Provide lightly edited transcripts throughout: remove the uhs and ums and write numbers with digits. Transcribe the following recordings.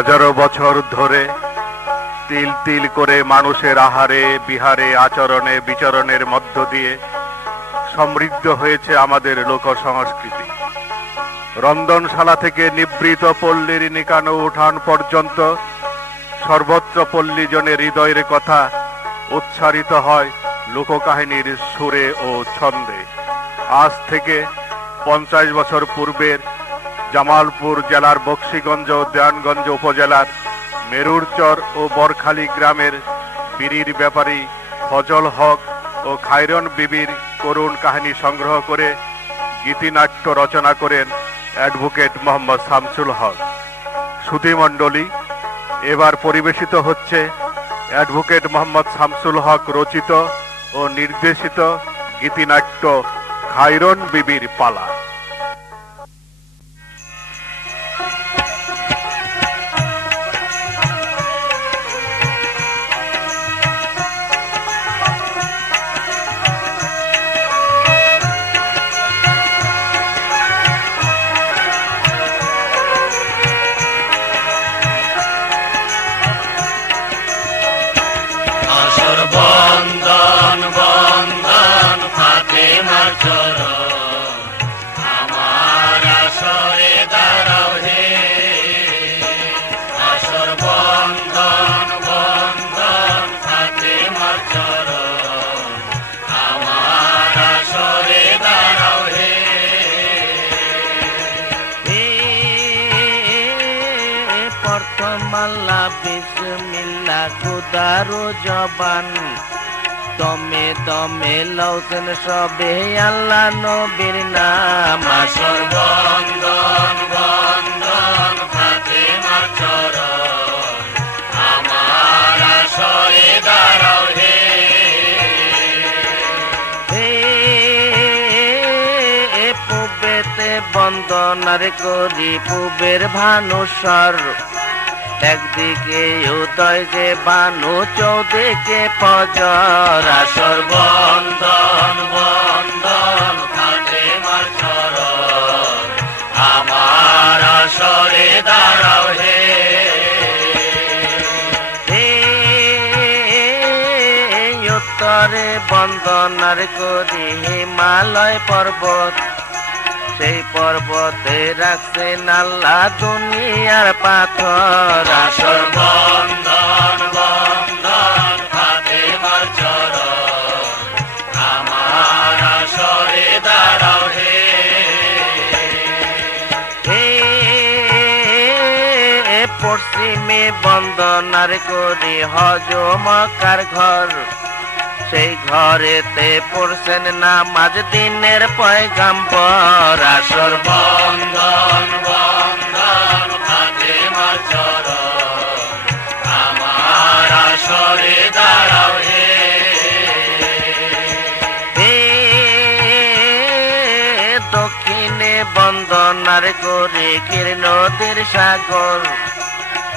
হাজারো বছর ধরে তিল তিল করে মানুষের আহারে বিহারে আচরণে বিচরণের মধ্য দিয়ে সমৃদ্ধ হয়েছে আমাদের লোক সংস্কৃতি। রন্ধনশালা থেকে নিবৃত পল্লীর নিকানো উঠান পর্যন্ত সর্বত্র পল্লীজনের হৃদয়ের কথা উচ্চারিত হয় লোককাহিনীর সুরে ও ছন্দে। আজ থেকে 50 বছর পূর্বের জামালপুর জেলার বক্সিগঞ্জ ও দেওয়ানগঞ্জ উপজেলার মেরুরচর ও বরখালী গ্রামের বীরির ব্যাপারী ফজল হক ও খায়রন বিবির করুণ কাহিনী সংগ্রহ করে গীতিনাট্য রচনা করেন অ্যাডভোকেট মোহাম্মদ শামসুল হক। সুধীমণ্ডলী, এবার পরিবেশিত হচ্ছে অ্যাডভোকেট মোহাম্মদ শামসুল হক রচিত ও নির্দেশিত গীতিনাট্য খায়রন বিবির পালা। খুদারো জবান দমে দমে লৌসেন সবে আল্লাহ নবীর নাম। আসর বন্দন বন্দন ফাতেমার চরণ, আমার আসরে দাঁড়াও হে। পূবেতে বন্দনার করি পূবের ভানুস্বর, একদিকে উদয় যে বানু চৌদিকে ফজর। আসর বন্দন বন্দন ফাতেমার চরণ, আমার আসরে দাঁড়াও হে। উত্তরে বন্দনার করি হিমালয় পর্বত, সেই পর্বতে রাখছেন আল্লাহ দুনিয়ার পাথর। আসর বন্দন বন্দন ফাতেমার চরণ, আমার আসরে দাঁড়াও হে। পশ্চিমে বন্দনার করি হজ মক্কার ঘর, সেই ঘরেতে পড়ছেন নামাজ দিনের পয়গাম্বর। আসর বন্দন বন্দন ফাতেমার চরণ, আমার আসরে দাঁড়াও হে। দক্ষিণে বন্দনার করে ক্ষীর নদীর সাগর,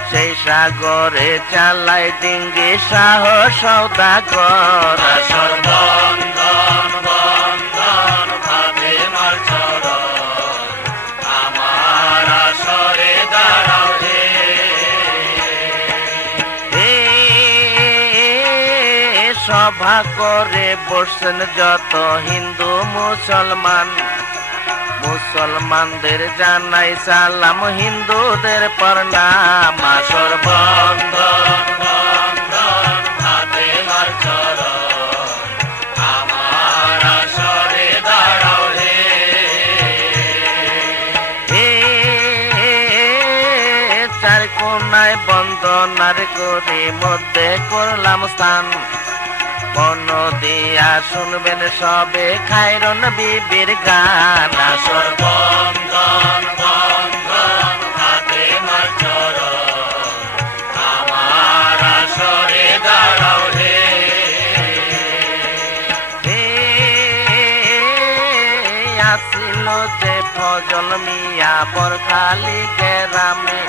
সেই সাগরে চালায় ডিঙ্গি সাহস সওদাগর। আসর বন্দন বন্দন ফাতেমার চরণ, আমার আসরে দাঁড়াও হে। সভা করে বসছেন যত হিন্দু মুসলমান, মুসলমানদের জানাই সালাম হিন্দুদের প্রণাম। আসর বন্দন বন্দন ফাতেমার চরণ, আমার আসরে দাঁড়াও হে। চার কোনায় বন্দনার করে মধ্যে করলাম স্থান, মন দিয়া শুনবেন সবে খায়রন বিবির গান। আসর বন্দন বন্দন ফাতেমার চরণ, আমার আসরে দাঁড়াও হে। আসিল যে ফজল মিয়া বরখালী গ্রামে,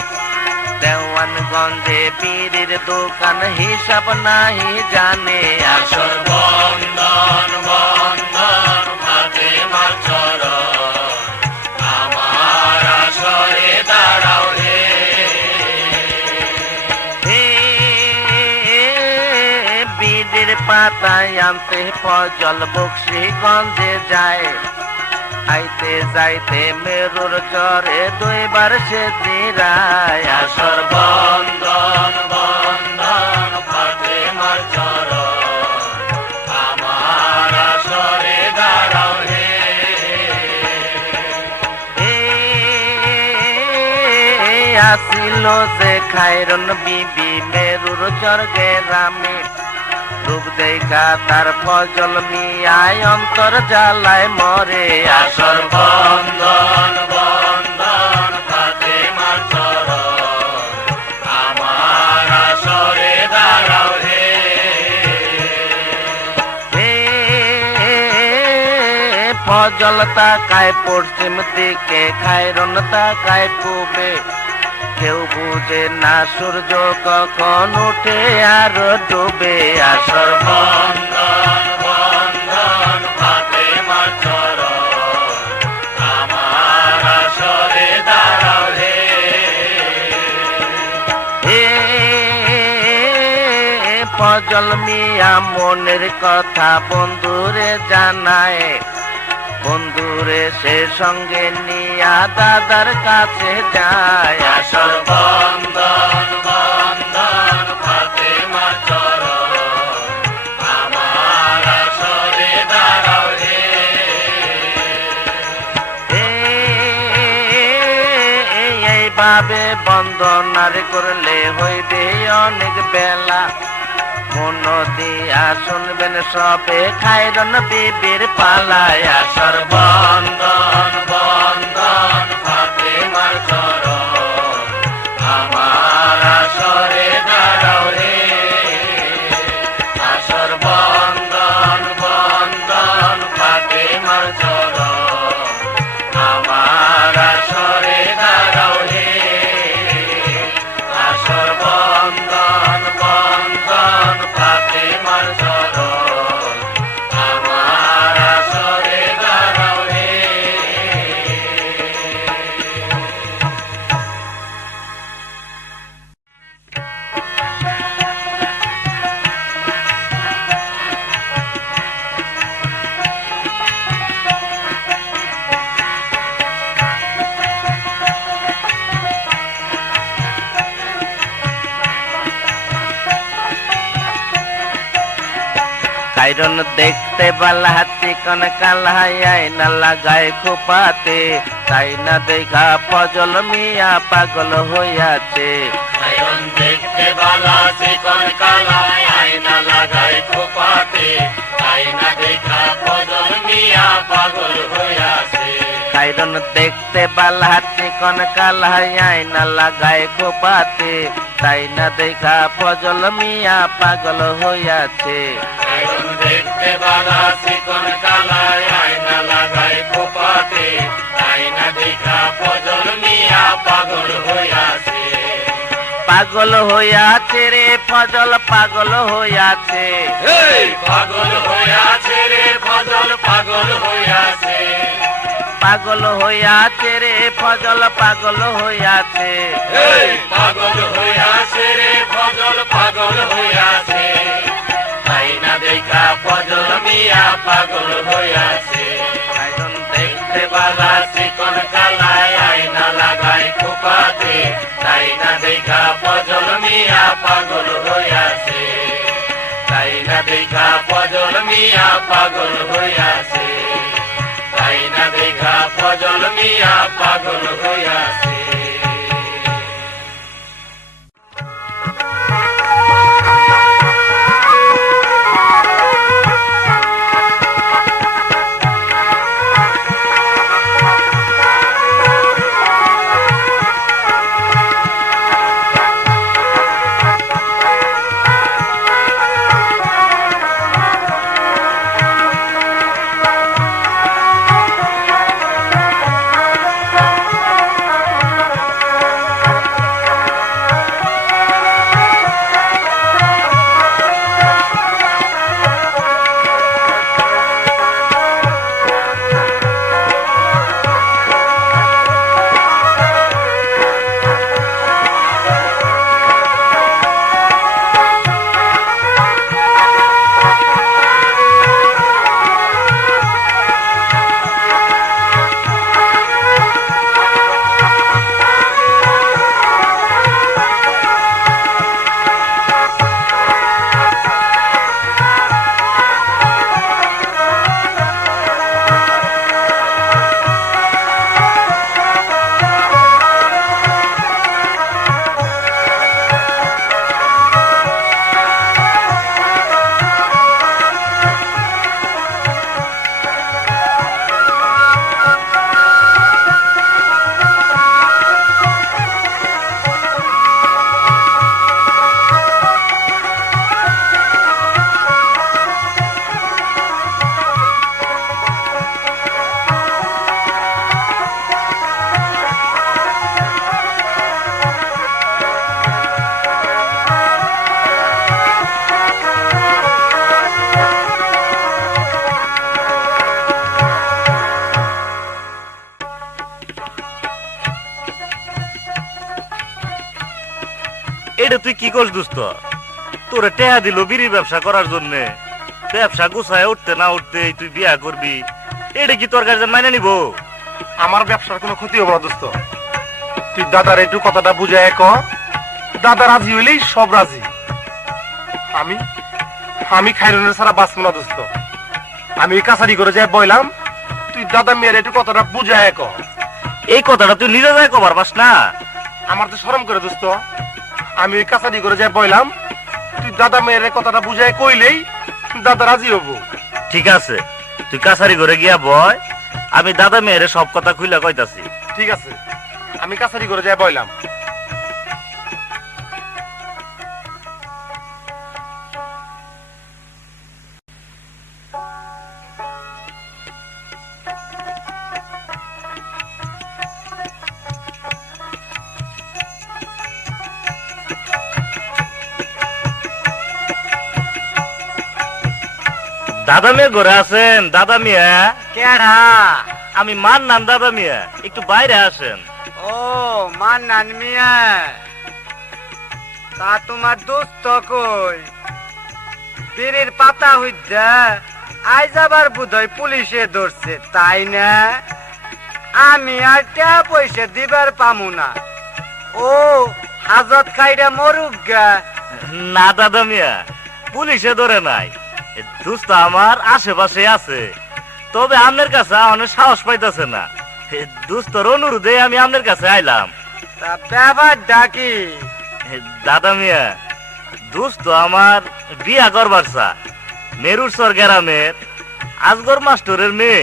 দেওয়ানগঞ্জে বীরের দোকান হিসাব নাহি জানে। আসর বন্দন বন্দন ফাতেমার চরণ, আমার আসরে দাঁড়াও হে। তাই আনতে ফজল বক্সিগঞ্জে যায়। আইতে যাইতে মেরুর চরে দুইবার সে জিরায়। আসর বন্দন বন্দন ফাতেমার চরণ, আমার আসরে দাঁড়াও হে। আসিল যে খায়রন বিবি মেরুর চর্গে রামে, রূপ দেখা তার ফজল মিয়ায় অন্তর জ্বালায় মরে। আসর বন্দন বন্দন ফাতেমার চরণ, আমার আসরে দাঁড়াও হে। ফজল তাকায় পশ্চিম দিকে, খায়রন তাকায় পূবে। কেউ বুঝে না সূর্য কখন উঠে আর ডুবে। আসর বন্দন বন্দন ফাতেমার চরণ, আমার আসরে দাঁড়াও হে। ফজল মিয়া মনের কথা বন্ধুরে জানায়, বন্ধুরে সে সঙ্গে নিয়া দাদার কাছে যায়। আসর বন্দন বন্দন ফাতেমার চরণ, আমার আসরে দাঁড়াও হে। এইভাবে বন্দনার করলে হইবে অনেক বেলা, মন দিয়া শুনবেন সবে খায়রন বিবির পালায়। আসর বন্দন বন্দন ফাতেমার চরণ, আমার আসরে দাঁড়াও হে। আসর বন্দন বন্দন ফাতেমার চরণ, আমার আসরে দাঁড়াও হে। আসর বন্দন বন্দন ফাতেমার চরণ, আমার আসরে দাঁড়াও হে। খায়রন দেখতে বালা চিকন কালায় না লাগায় খোপাতে, তাই না দেখা ফজল মিয়া পাগল হইয়াছে। খায়রন দেখতে বালা চিকন কালায় না লাগায় খোপাতে, তাই না দেখা ফজল মিয়া পাগল হইয়াছে। খায়রন দেখতে বালা চিকন কালায় না লাগায় খোপাতে, তাই না দেখা ফজল মিয়া পাগল হইয়াছে। খায়রন দেখতে বালা চিকন কালায় আয়না লাগায় খোপাতে, তাই না দেখা ফজল মিয়া পাগল হইয়াছে। পাগল হইয়াছে রে ফজল পাগল হইয়াছে, পাগল হইয়াছে রে ফজল পাগল হইয়াছে। পাগল হইয়াছে রে ফজল পাগল হইয়াছে, পাগল হইয়াছে রে ফজল পাগল হইয়াছে। তাই না দেখা ফজল মিয়া পাগল হইয়াছে। খায়রন দেখতে বালা চিকন কালায় আয়না লাগায় খোপাতে, তাই না দেখা ফজল মিয়া পাগল হইয়াছে। তাই না দেখা ফজল মিয়া পাগল হইয়াছে। তাই না দেখা ফজল মিয়া পাগল হইয়াছে। এটা তুই কি করছ দোস্ত? তোরে টেহা দিল বিড়ি ব্যবসা করার জন্য, ব্যবসা গুছায় উঠতে না উঠতে তুই বিয়া করবি, এটা কি তোর কাছে মাইনে নিব? আমার ব্যবসার কোনো ক্ষতি হবে না দোস্ত। তুই দাদার একটু কথাটা বুঝায় ক। দাদা রাজি হইলেই সব রাজি। আমি আমি খাইরুনের ছাড়া বাঁচবো না দোস্ত। আমি ওই কাছারি করে যাই বইলাম, তুই দাদা মেয়ের একটু কথাটা বুঝায় ক। এই কথাটা তুই নিজে যায় কবার পাস না? আমার তো শরম করে দোস্ত। আমি ওই কাছারি করে যাই বইলাম, তুই দাদা মেয়ের কথাটা বুঝায় কইলেই দাদা রাজি হবো। ঠিক আছে, তুই কাছারি করে গিয়া বয়, আমি দাদা মেয়েরে সব কথা খুইলা কইতাছি। ঠিক আছে, আমি কাছারি করে যাই বইলাম। দাদা মেয়ে ঘরে আছেন? দাদা মিয়া, কেডা? আমি মান নাম দাদা মিয়া, একটু বাইরে আসেন। ও মান্নান মিয়া, তা তোমার দোস্ত কই? বিড়ির পাতা হইছে, আইজ আবার বোধহয় পুলিশে ধরছে, তাই না? আমি আর টাকা পয়সা দিবার পামু না। ও হাজত খাইরা মরুক গা। না দাদা মিয়া, পুলিশে ধরে নাই, দোস্ত আমার আশেপাশে আছে, তবে আপনার কাছে অনেক সাহস পাইতেছে না। দোস্তর অনুরোধে আমি আপনার কাছে আইলাম। তা ব্যাপার ডাকি? দাদা মিয়া, দোস্ত আমার বিয়া করবার চা, মেরুরসর গ্রামের আজগর মাস্টরের মেয়ে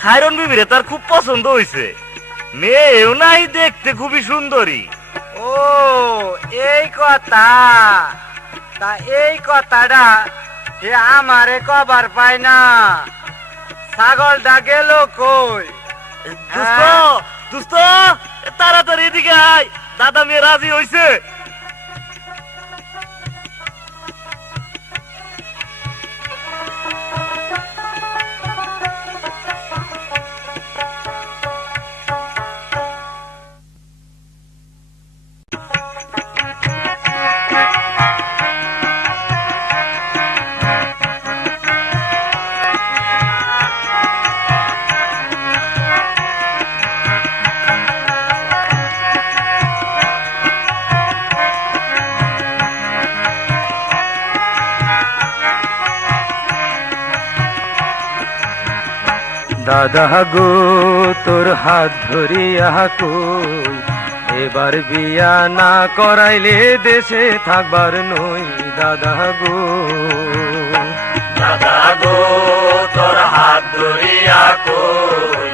খায়রন বিবিরে তার খুব পছন্দ হইছে। মেয়েও নাই, দেখতে খুবই সুন্দরী। ও এই কথা, তা এই কথাটা হে আমারে কবার পায় না। ছাগলটা গেল কই? দোস্ত, দোস্ত, তাড়াতাড়ি এদিকে আয়, দাদা মেয়ে রাজি হইছে। দাদা গো তোর হাত ধরিয়া কই, এবার বিয়া না করাইলে দেশে থাকবার নই। দাদা গো, দাদা গো তোর হাত ধরিয়া কই,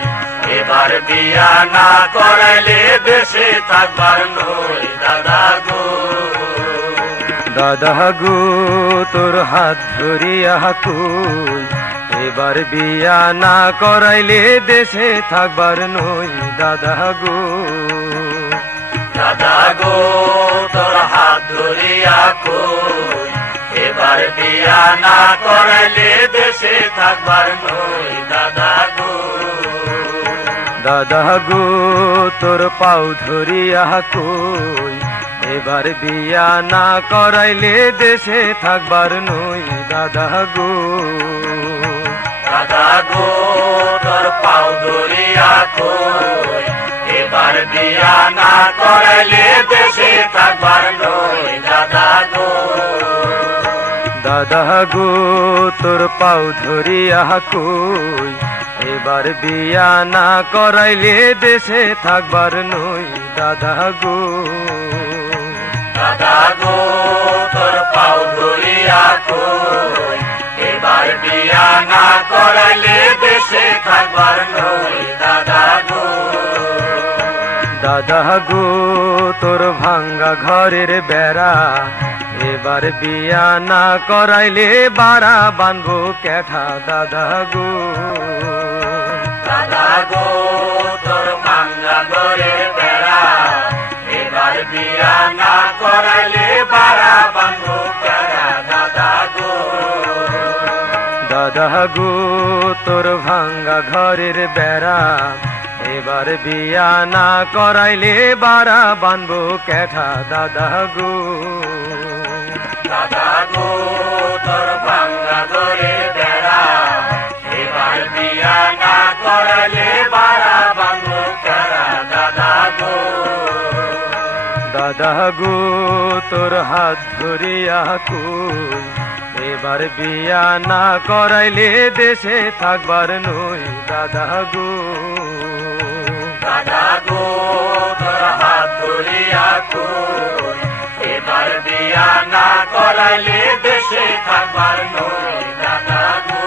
এবার বিয়া না করাইলে দেশে থাকবার নই। দাদা গো, দাদা গো তোর হাত ধরিয়া কই, এবার বিয়া না করাইলে দেশে থাকবার নই। দাদা গো, দাদা গো তোর হাত ধরিয়া কই, এবার বিয়া না করাইলে দেশে থাকবার নই। দাদা গো, দাদা গো তোর পাও ধরিয়া কই, এবার বিয়া না করাইলে দেশে থাকবার নই। দাদা গো, দাদা গো তোর পাও ধরিয়া কই, এবার বিয়া না করাইলে দেশে থাকবার নই। দাদা গো, দাদা গো তোর পাও ধরিয়া কই, এবার বিয়া না করাইলে দেশে থাকবার নই। দাদা গো, দাদা গো তোর পাও ধরিয়া কই, এবার বিয়া না করাইলে দেশে থাকবার নই। দাদা গো, দাদা গো তোর ভাঙ্গা ঘরের বেড়া, এবার বিয়া না করাইলে বাড়া বানবো ক্যাঠা। দাদা গো, দাদা গো তোর ভাঙ্গা ঘরের বেড়া, এবার বিয়া না করাইলে বাড়া বানবো ক্যাঠা। দাদা গো, দাদা গো তোর ভাঙ্গা ঘরের বেড়া, এবার বিয়া না করাইলে বাড়া বানবো ক্যাঠা দাদা গো। দাদা গো তোর ভাঙ্গা ঘরে বেড়া, এবার বিয়া না করাইলে বাড়া বানবো ক্যাঠা দাদা গো। দাদা গো তোর হাত ধরিয়া কই, এবার বিয়া না করাইলে দেশে থাকবার নই দাদা গো। দাদা গো তোর হাত ধরিয়া কই, এবার বিয়া না করাইলে দেশে থাকবার নই দাদা গো।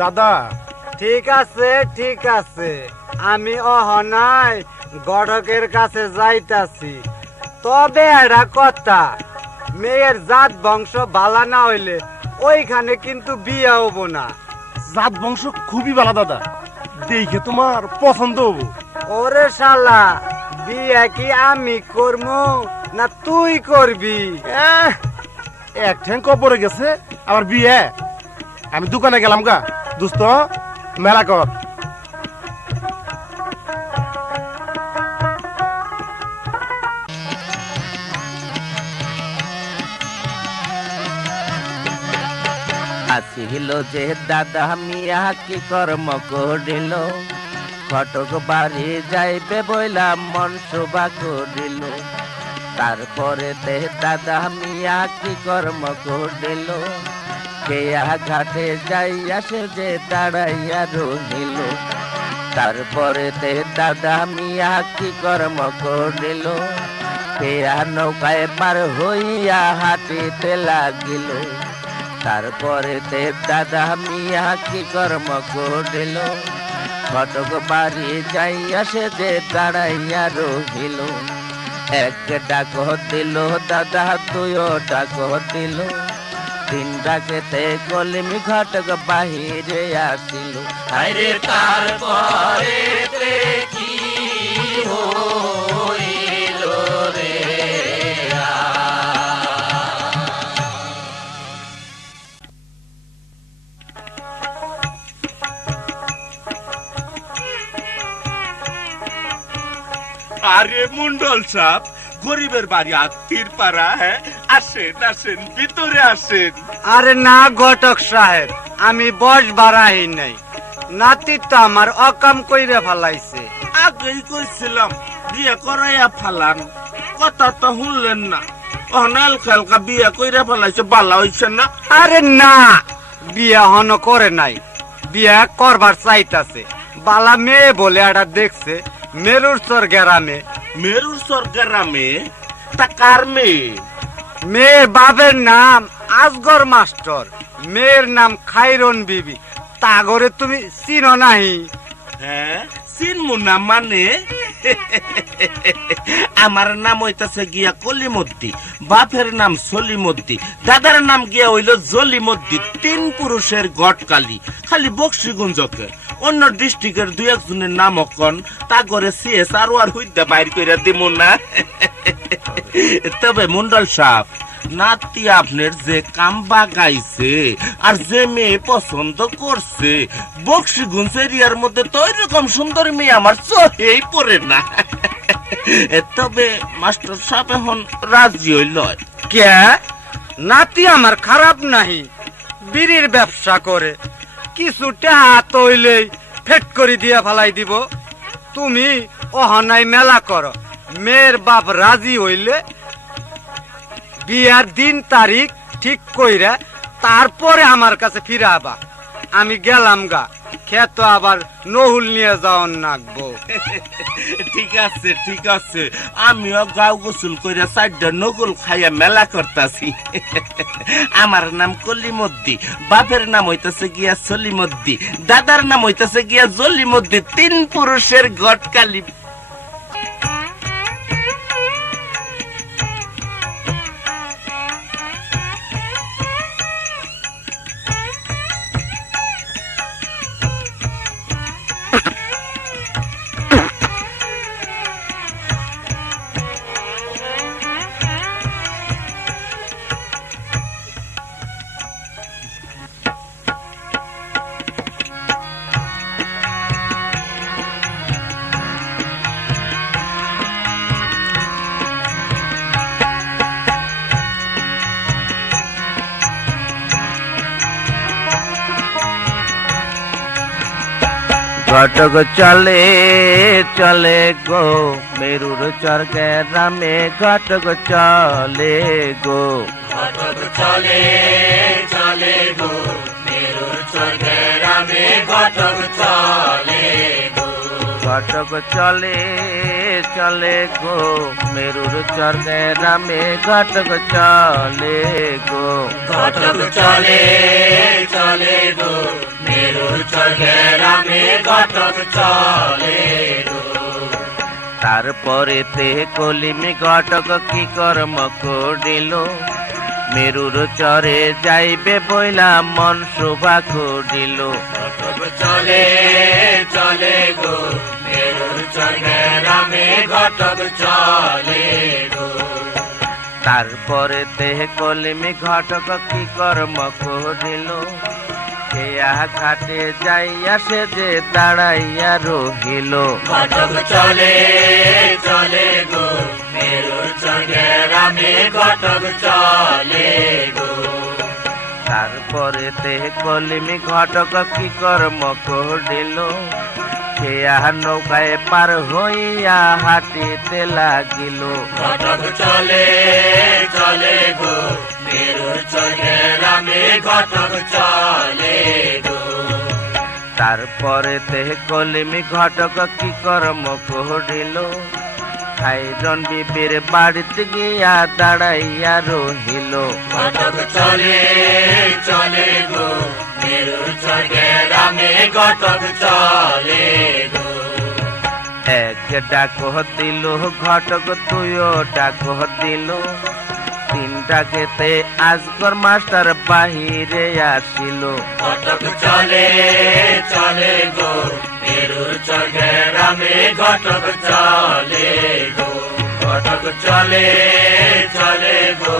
দাদা ঠিক আছে ঠিক আছে, আমি অহনাই গড়কের কাছে যাইতাছি। তবে একটা কথা, মেয়ের জাত বংশ বালা না হইলে ওইখানে কিন্তু বিয়া হবো না। জাত বংশ খুবই ভালো দাদা, দেখে তোমার পছন্দ হবো। ওরে শালা, বিয়া কি আমি করবো না তুই করবি? এক ঠ্যাং কবরে গেছে আবার বিয়ে। আমি দোকানে গেলাম গা, দোস্ত মেলা কর। আসিল যে দাদা মিয়া কি কর্ম করিল, ঘটক বাড়ি যাইবে বইলা মন শোভা করিল। তারপরে দে দাদা মিয়া কি কর্ম করিল, কেয়া ঘাটে যাইয়া সে যে দাঁড়াইয়া রহিল। তারপরে দে দাদা মিয়া কি কর্ম করিল, কেয়া নৌকায় পার হইয়া হাঁটিতে লাগিল। তারপরে তে দাদা মিয়া কি কর্ম করিল, ঘটক বাড়ি যাইয়া সে যে দাঁড়াইয়া রহিল। এক ডাক দিল দাদা, দুইও ডাক দিল, তিন ডাকেতে কলিমি ঘটক বাহিরে আসিল। আরে তারপরে কি হইল রে? আরে মন্ডল সাহেব, গরিবের বাড়ি আত্মীর পাড়া, হ্যাঁ আসেন আসেন, ভিতরে আসেন। আরে না ঘটক সাহেব, আমি বস বাড়াই নাই, নাতি তো আমার অকাম কইরে ফেলাইছে। আগেই কইছিলাম বিয়ে করাইয়া ফালান, কথা তো শুনলেন না। অনাল খেলকা বিয়ে কইরা ফেলাইছে, বালা হইছে না? আরে না, বিয়া হন করে নাই, বিয়া করবার চাইতাছে। বালা মেয়ে বলে একটা দেখছে মেরুর চর গ্রামে। মেরুর সরকারামে? তা কার মেয়ে? মেয়ের বাপের নাম আজগর মাস্টার, মেয়ের নাম খাইরন বিবি। তাগরে তুমি চিনো নাহি? হ্যাঁ চিনমু না মানে? আমার নাম হইতাছে গিয়া কলিমদ্দি, বাপের নাম সলিমদ্দি, দাদার নাম গিয়া হইল জলিমদ্দি। তিন পুরুষের গটকালি, খালি বক্সিগঞ্জকে। অন্য ডিস্ট্রিক্টের দুই একজনের নাম অকন তা করে সিএস আর হইতে বাইর কইরা দিমু না। তবে মন্ডল সাহেব, নাতি আপনার যে কাম্বা গাইছে আর যে মেয়ে পছন্দ করছে, বক্সিগঞ্জ এরিয়ার মধ্যে তো এরকম সুন্দর মেয়ে আমার চোখেই পড়ে না। তবে মাস্টার সাহেব এখন রাজি হইল। কে? নাতি আমার খারাপ নাহি, বিড়ির ব্যবসা করে, কিছু হাত হইলেই ফেট করে দিয়া ফেলাই দিব। তুমি অহনাই মেলা করো, মেয়ের বাপ রাজি হইলে বিয়ার দিন তারিখ ঠিক কইরা তারপরে আমার কাছে ফিরে আবা। আমি গেলাম গা, খেত আবার নহুল নিয়ে যাওয়ার নাকবো। ঠিক আছে ঠিক আছে, আমিও গাও গোসল করে চারটা নগুল খাইয়া মেলা করতাছি। আমার নাম কলিমদ্দি, বাপের নাম হইতাছে গিয়া সলিমদ্দি, দাদার নাম হইতাছে গিয়া জলিমদ্দি। তিন পুরুষের গটকালি। ঘটক চলে চলে গো মেরুর চর গ্রামে ঘটক চলে গো ঘটক চলে চলে গো মেরুর চর গ্রামে ঘটক চলে গো ঘটক চলে চলে গো মেরুর চর গ্রামে ঘটক চলে গো ঘটক চলে চলে গো মেরুর চর গ্রামে ঘটক চলে গো তারপরে তে কলিমি ঘটক কি কর্ম করিল মেরুর চরে যাইবে বইলা মন শোভা করিল ঘটক চলে চলে গো মেরুর চর গ্রামে ঘটক চলে গো তারপরে তে কলিমি ঘটক কি কর্ম করিল খেয়া ঘাটে যাইয়া সে যে দাঁড়াইয়া রহিল ঘটক চলে চলে গো মেরুর চর গ্রামে ঘটক চলে গো তারপরে তে কলিমি ঘটক কি কর্ম করিল খেয়া নৌকায় পার হইয়া হাঁটিতে লাগিল ঘটক চলে চলে গো মেরুর চর গ্রামে ঘটক চলে গো তারপরে তে কলিমি ঘটক কি কর্ম করিল খাইরন বিবির বাড়িতে গিয়া দাঁড়াইয়া রহিল ঘটক চলে চলে গো মেরুর চর গ্রামে ঘটক চলে গো এক ডাক দিল ঘটক তুইও ডাক দিল তিন ডাকেতে আজগর মাস্টার বাহিরে আসিল ঘটক চলে চলে গো মেরুর চর গ্রামে ঘটক চলে গো ঘটক চলে চলে গো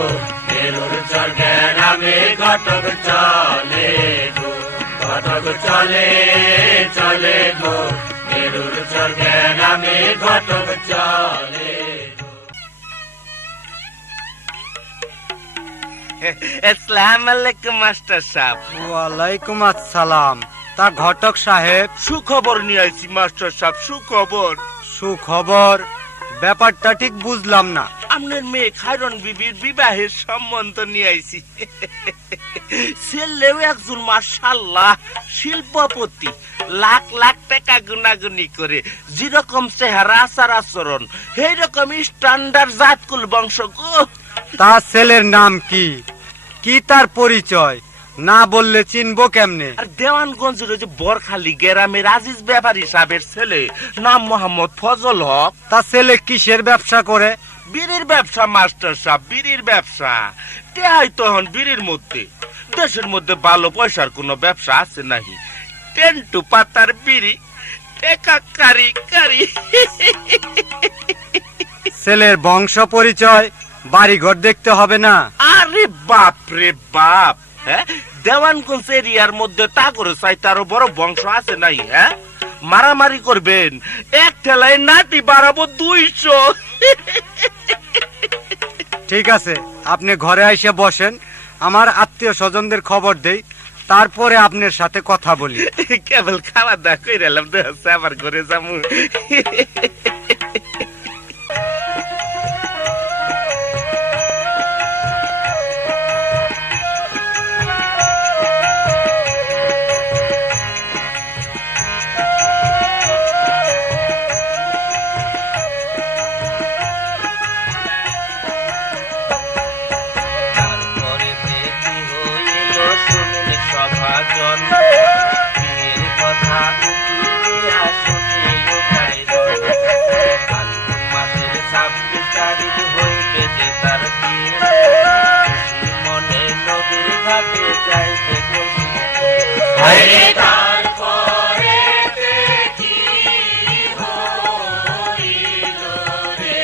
মেরুর চর গ্রামে ঘটক চলে গো ঘটক চলে চলে গো মেরুর চর গ্রামে ঘটক চলে আসসালামু আলাইকুম মাস্টার সাহেব। ওয়ালাইকুম আসসালাম। তা ঘটক সাহেব, সুখবর নিয়ে আইছি মাস্টার সাহেব, সুখবর। সুখবর? ব্যাপারটা ঠিক বুঝলাম না। আপনার মেয়ে খায়রন বিবির বিবাহের সম্বন্ধ নিয়ে আইছি। ছেলেও একজন মাশাআল্লাহ শিল্পপতি, লাখ লাখ টাকা গুনাগুনি করে, যেরকম চেহারা আচার আচরণ সেই রকম স্ট্যান্ডার্ড জাতকুল বংশ গো। তার ছেলের নাম কি? কি তার পরিচয়? না বললে চিনবো কেমনে? আর দেওয়ানগঞ্জের ওই যে বরখালি গ্রামের আজিজ ব্যাপারী সাহেবের ছেলে, নাম মোহাম্মদ ফজল হক। তার ছেলে কিসের ব্যবসা করে? বিড়ির ব্যবসা মাস্টার সাহেব, বিড়ির ব্যবসা। টেহাই তখন বিড়ির মধ্যে, দেশের মধ্যে ভালো পয়সার কোনো ব্যবসা আছে নাহি? টেন্টু পাতার বিড়ি, টেকা কারি কারি। ছেলের বংশ পরিচয়, বাড়িঘর দেখতে হবে না? আরে বাপ রে বাপ, হ্যাঁ দেওয়ানগঞ্জ এরিয়ার মধ্যে তা করে চাই তারও বড় বংশ আছে নাই? হ্যাঁ মারামারি করবেন, এক ঠেলায় নাটি বাড়াবো 200। ঠিক আছে, আপনি ঘরে এসে বসেন, আমার আত্মীয় স্বজনদের খবর দেই, তারপরে আপনার সাথে কথা বলি। কেবল খাওয়া দাওয়া করে এলাম, আবার ঘরে যাবো। তারপরে দেখি হইল শুনিল সভাজন, বিয়ের কথা উঠিয়া শুনিল খায়রন। ফাল্গুন মাসের 26 তারিখ হইবে যে তার বিয়ে, খুশি মনে নদীর ঘাটে যাইবে হরে তারপরে কি হইল রে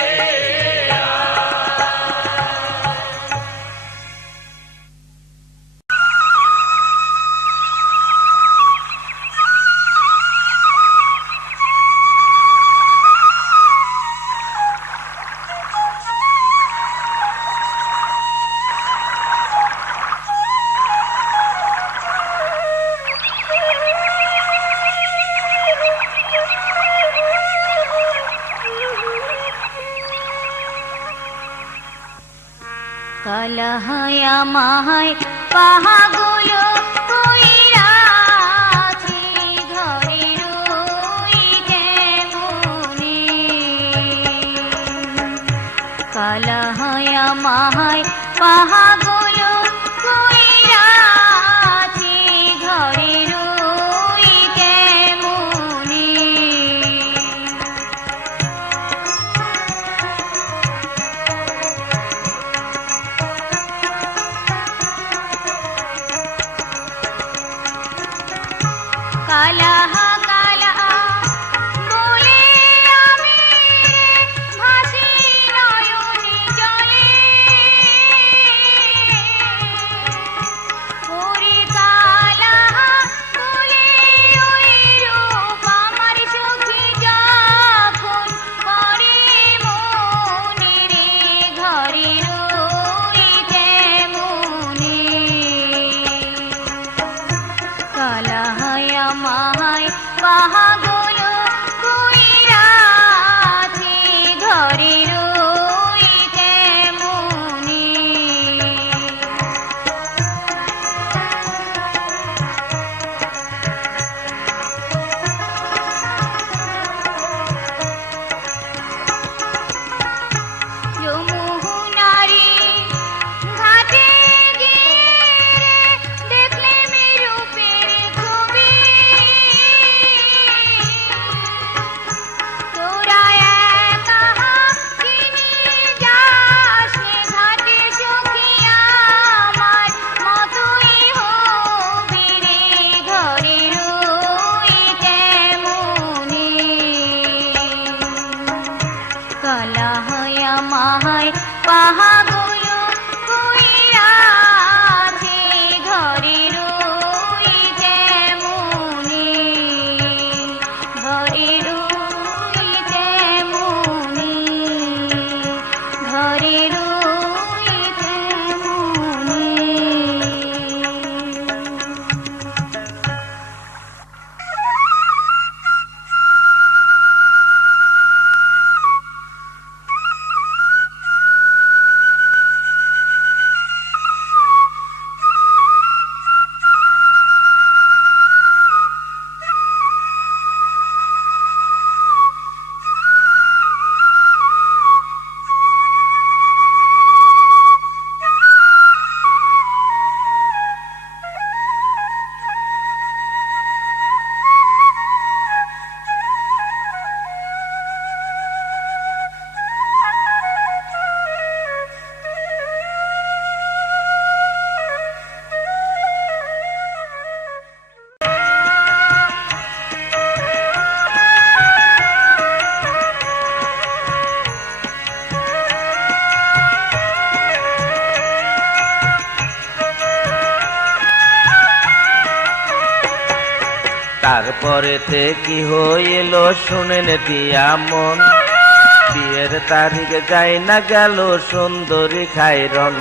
হয় আমায় পাহাগুলো কইরাছি ঘরের ওই কেমনে কালা হয় আমায় পাহাগুলো কইরাছি ঘরের ওই কেমনে কালা কালা বলে আমি ভাসি নয়নে জলে ওরে কালা বলে ওই রূপ আমার চোখে যখন করে মনে রে ঘরের ওই কেমনে কালা হয় আমায় পাহাগুলো কইরাছি ঘরের ওই কেমনে যমুনারি ঘাটে গিয়ে দেখলে মেরূপের ছবি তোরা একা কিনি যাস নে ঘাটে সখী আমার মতোই হবি রে ঘরের ওই কেমনে কালা হয় আমায় পাহাগুলো কইরাছি ঘরের ওই কেমনে ঘরের ওই কেমনে ঘরের ওই কেমনে তারপরেতে কি হইল শুনেন দিয়া মন বিয়ের তারিখ যাই না গেল সুন্দরী খাইরন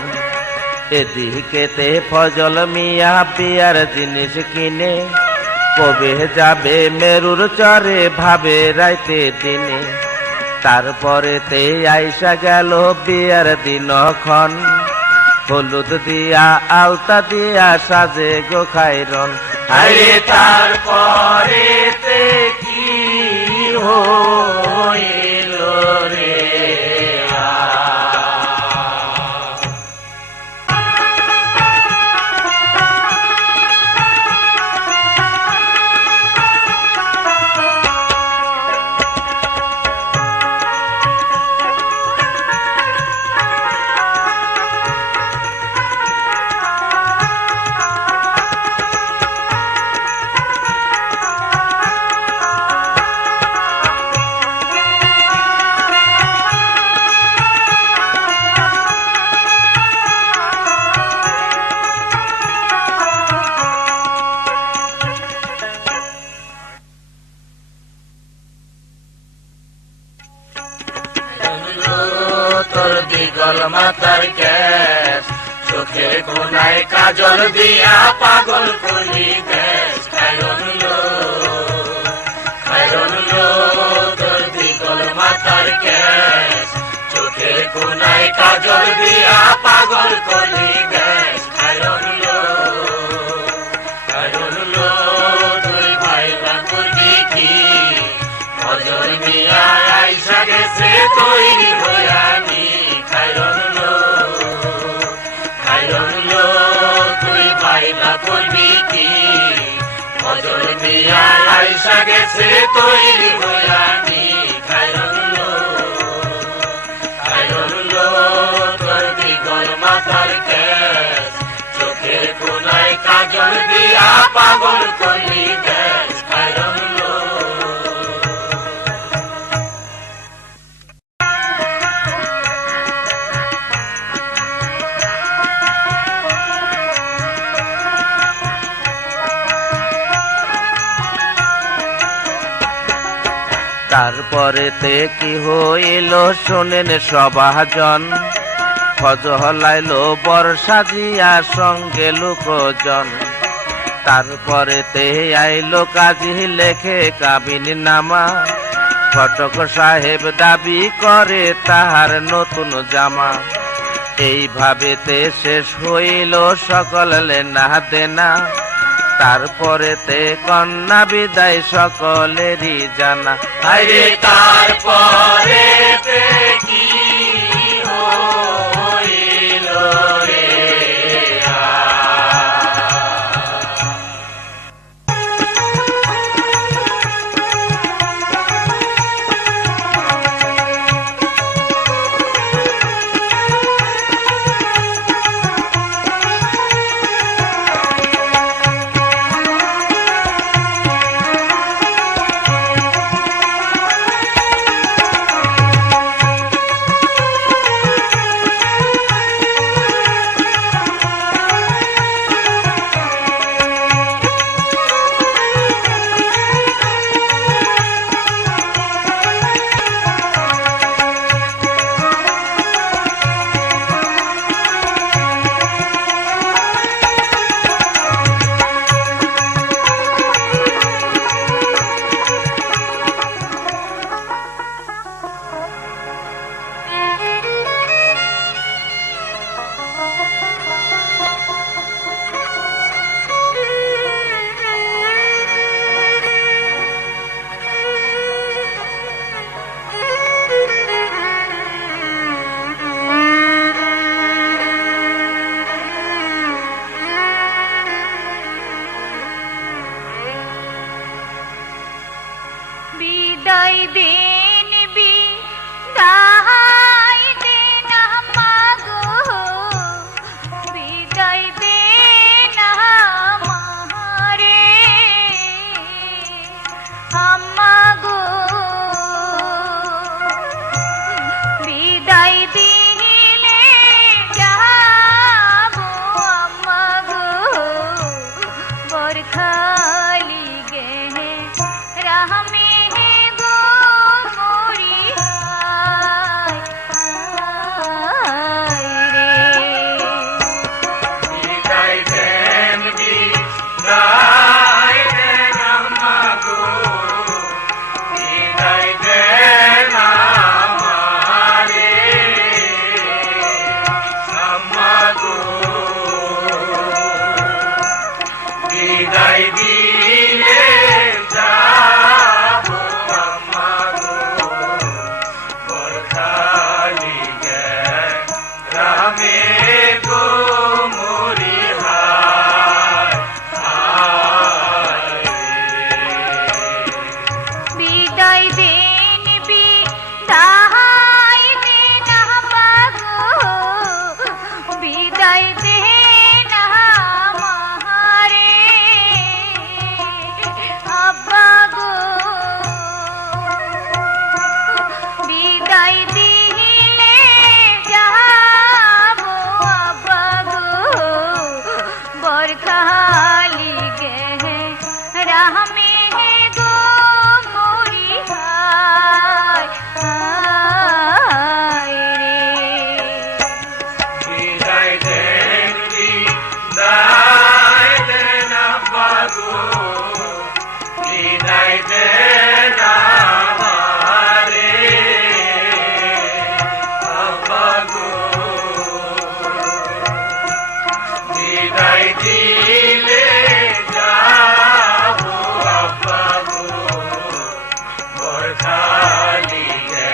এদিকেতে ফজল মিয়া বিয়ার জিনিস কিনে কবে যাবে মেরুর চরে ভাবে রাইতে দিনে তারপরেতে আইসা গেল বিয়ার দিনক্ষণ হলুদ দিয়া আলতা দিয়া সাজে গো খাইরন আরে তারপরেতে কি হইল রে তোর বিগল মাতার গ্যাস চোখের কোনায় কাজল দিয়া পাগল করি দেশ খায়রন লো তোর বিগল মাতার গ্যাস চোখের কোনায় কাজল দিয়া পাগল করি দেশ তৈরি হইয়ানি খাইরন লো তুই ভাইবা করবি কি ফজল মিয়া আইসা গেছে তৈরি হইয়ানি খাইরন লো তোর দিগল মাথার কেস চোখের কোনায় কাজল দিয়া পাগল করলি দেশ খাইরন লো তারপরেতে কি হইল শোনেন সবাজন ফজলাইল বর্ষা জিয়া সঙ্গে লোকজন তারপরেতে আইলো কাজী লেখে কাবিন নামা ফটক সাহেব দাবি করে তাহার নতুন জামা এইভাবেতে শেষ হইল সকল লেনা দেনা তারপরেতে কন্যা বিদায় সকলেরই জানা আরে তারপরে কি হইল রে বিদায় দিন বিদায় দিন মাগো বিদায় দিন আমারে আম্মা গো বিদায় দিলে যাবো আম্মা গো বরখালি গে রাহমে গো মোরি হায় রে বিদায় দেন বিদায় দেন আম্মা গো বিদায় দেন আমারে আম্মা গো বিদায় দিলে যাবো আম্মা গো বরখালি গে রামে গো মোরি হায় হায় বিদায় দিন বিদায় দিন মাগো বিদায় দিন আমারে আব্বা গো বিদায় দিলে যাবো আব্বা গো বরখালি গে রাহমে গো মোরি হায় হায় রে বিদায় দেন বিদায় দেন আব্বা গো বিদায় দেন আমারে আব্বা গো বিদায় দিলে যাবো আব্বা গো বরখালি গে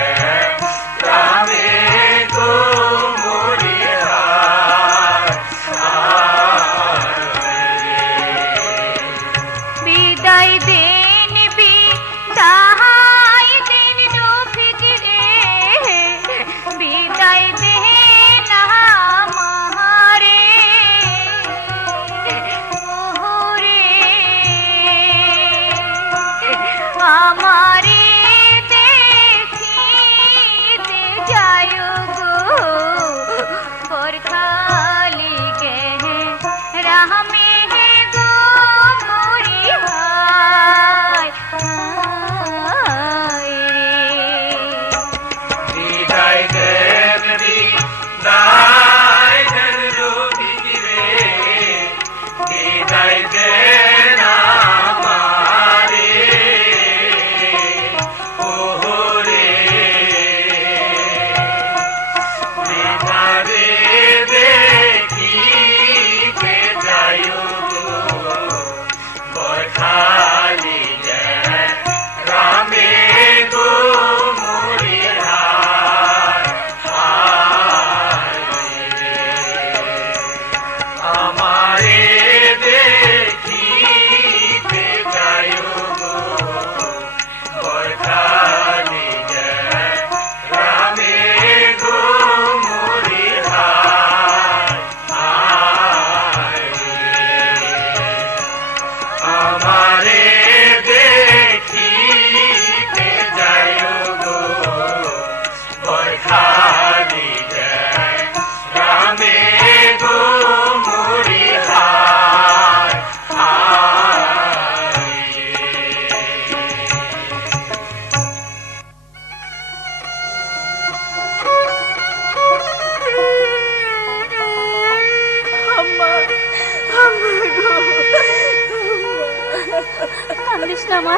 না মা,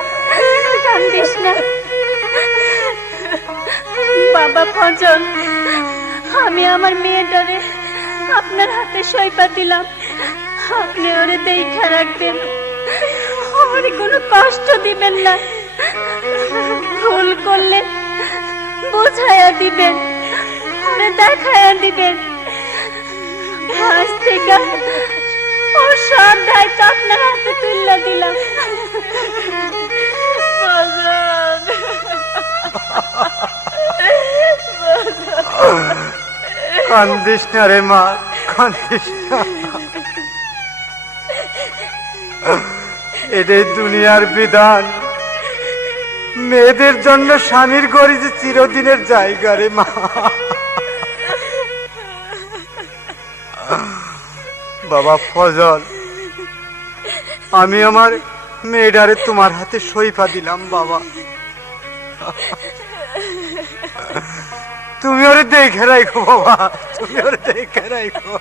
কান্দিস না। বাবা ফজল, আমি আমার মেয়েটারে আপনার হাতে সইপা দিলাম, আপনি ওরে দেখা রাখবেন, ওরে কোনো কষ্ট দিবেন না, ভুল করলে বোঝায়া দিবেন, ওরে দেখায়া দিবেন। আজ থেকে ওর সব দায়িত্ব আপনার হাতে তুলে দিলাম। কান্দিস না রে মা, কান্দিস না। এটাই দুনিয়ার বিধান, মেয়েদের জন্য স্বামীর ঘরে যে চিরদিনের জায়গা রে মা। বাবা ফজল, আমি আমার মেয়েটারে তোমার হাতে সইপা দিলাম বাবা, তুমি ওরে দেখে রাখো বাবা, তুমি ওরে দেখে রাখো।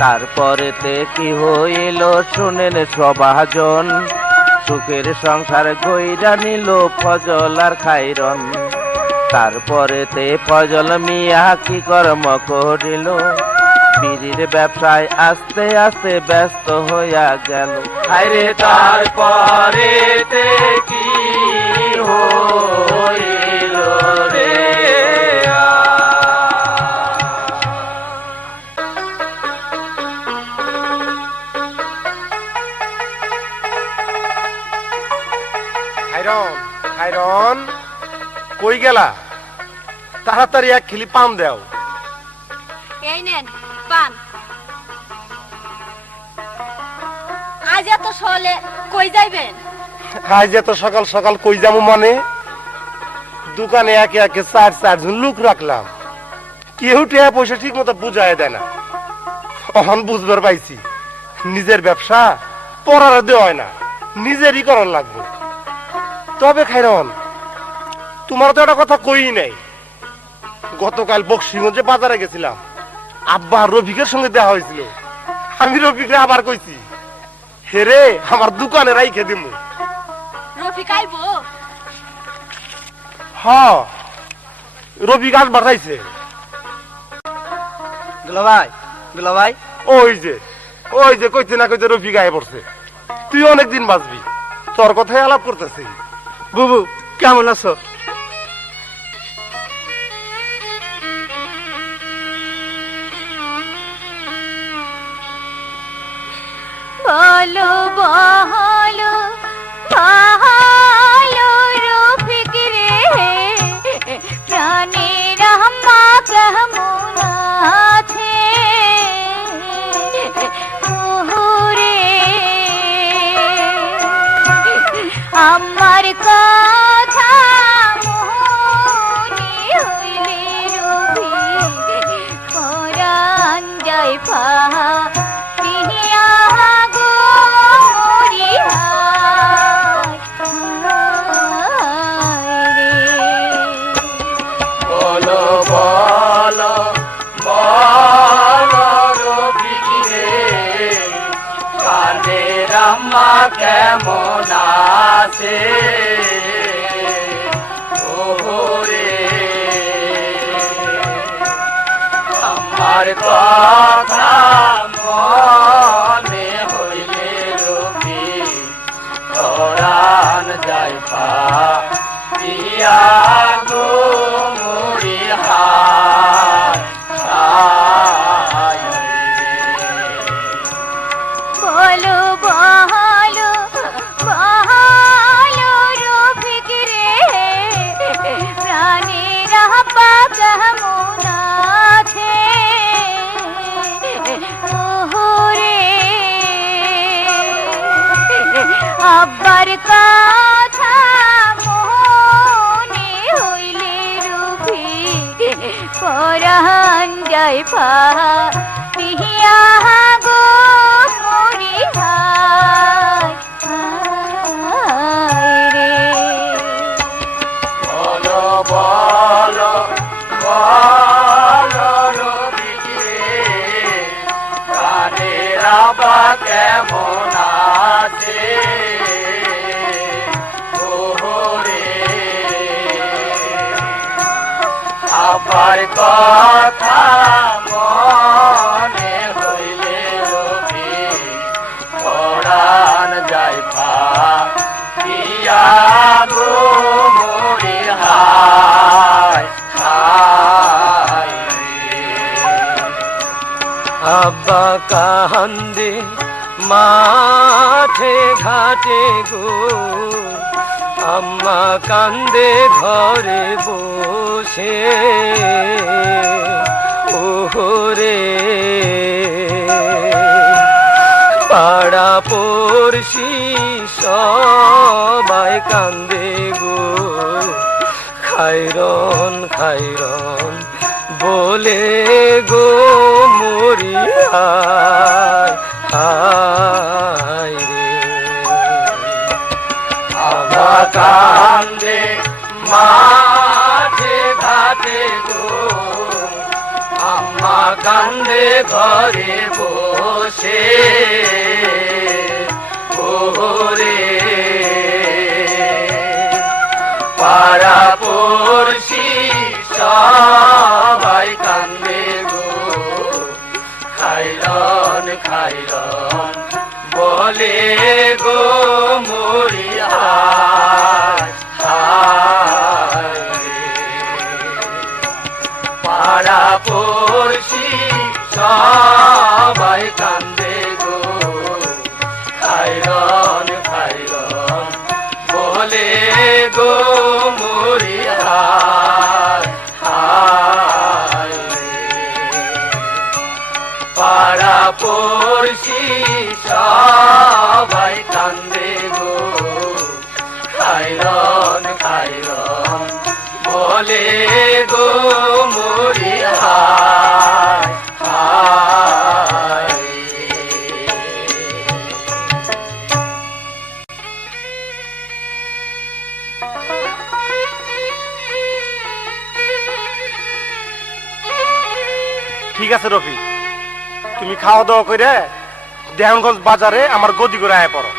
তারপরেতে কি হইল শুনেন সবাজন, সুখের সংসার গইরা নিল ফজল আর খাইরন। তারপরেতে ফজল মিয়া কি কর্ম করিল, বিড়ির ব্যবসায় আস্তে আস্তে ব্যস্ত হইয়া গেল। আরে তারপরেতে কি হইল রে, খাইরন, খাইরন, কই গেলা? তাড়াতাড়ি এক খিলি পান দাও। এই নেন পান। আজ এত সলে কই যাইবেন? আজ এত সকাল সকাল কই যাবো মানে? দোকানে একে একে চারজন লোক রাখলাম, কেউ টিয়া পয়সা ঠিক মতো বুঝায় দেয় না। অহন বুঝবার পাইছি, নিজের ব্যবসা পরার দেওয়া হয় না, নিজেরই করার লাগবে। তবে খাইরন, তোমার তো একটা কথা কই নাই। গতকাল বক্সিগঞ্জে বাজারে গেছিলাম, আব্বা আর রফিকের সঙ্গে দেখা হয়েছিল। আমি রফিকরে আবার কইছি, হেরে আমার দোকানে রাইখে দিমু। রফিক আইবো? হ্যাঁ, রফিক আজ বাড়াইছে। দুলাভাই, দুলাভাই, ওই যে কইতে না কইতে রফিক আয় পড়ছে। তুই অনেকদিন বাঁচবি, তোর কথাই আলাপ করতেছি। বুবু কেমন আছো? বলো বলো ভালো রফিক রে, প্রাণের আম্মা কেমন আছে? ওরে আমার কথা মনে হইলে রফিক পরাণ যায় ফাটি কেমন আছে ওরে আমার কথা মনে হইলে রবি পরাণ যায় ইয়া গো মুড়ি বলো বলো বলো রফিক রে প্রাণের আব্বা কেমন আছে ওরে আব্বার কথা মনে হইলে রুখি পরাণ যায় পিয়া গো মরি রে বলো বলো বলো রফিক রে প্রাণের আব্বা কেমন আছে ওরে আবার কথা মনে হইলে রবি পরাণ যায় ইয়া গো মরি হায় হায় আব্বা কান্দে মাঠে ঘাটে গো আম্মা কান্দে ঘরে বসে ওরে পাড়া পড়শি সবাই কান্দে গো খাইরন খাইরন বলে গো মরি হায় হায় রে আবা কান্দে মাঠে ঘাটে গো আম্মা কান্দে ঘরে বসে ওরে পাড়া পড়শি সবাই কান্দে গো খাইরন খাইরন বলে গো মরি হায় হায় পাড়া পড়শি সবাই কান্দে গো খাইরন খাইরন বলে গো মরি হায় হায় পাড়া পড়শি সবাই কান্দে গো খাইরন খাইরন বলে গো মরি হায় হায় ঠিক আছে রফি, তুমি খাওয়া দাওয়া করে দেহনগঞ্জ বাজারে আমার গদি করে আয় পড়ো।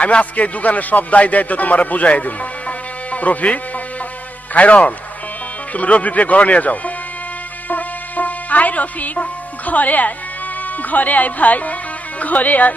আমি আজকে এই দোকানের সব দায় দায়িত্ব তোমার বুঝাই দিব। রফি, খাইরন, তুমি রফিকে ঘরে নিয়ে যাও। আয় রফিক, ঘরে আয়, ঘরে আয় ভাই, ঘরে আয়।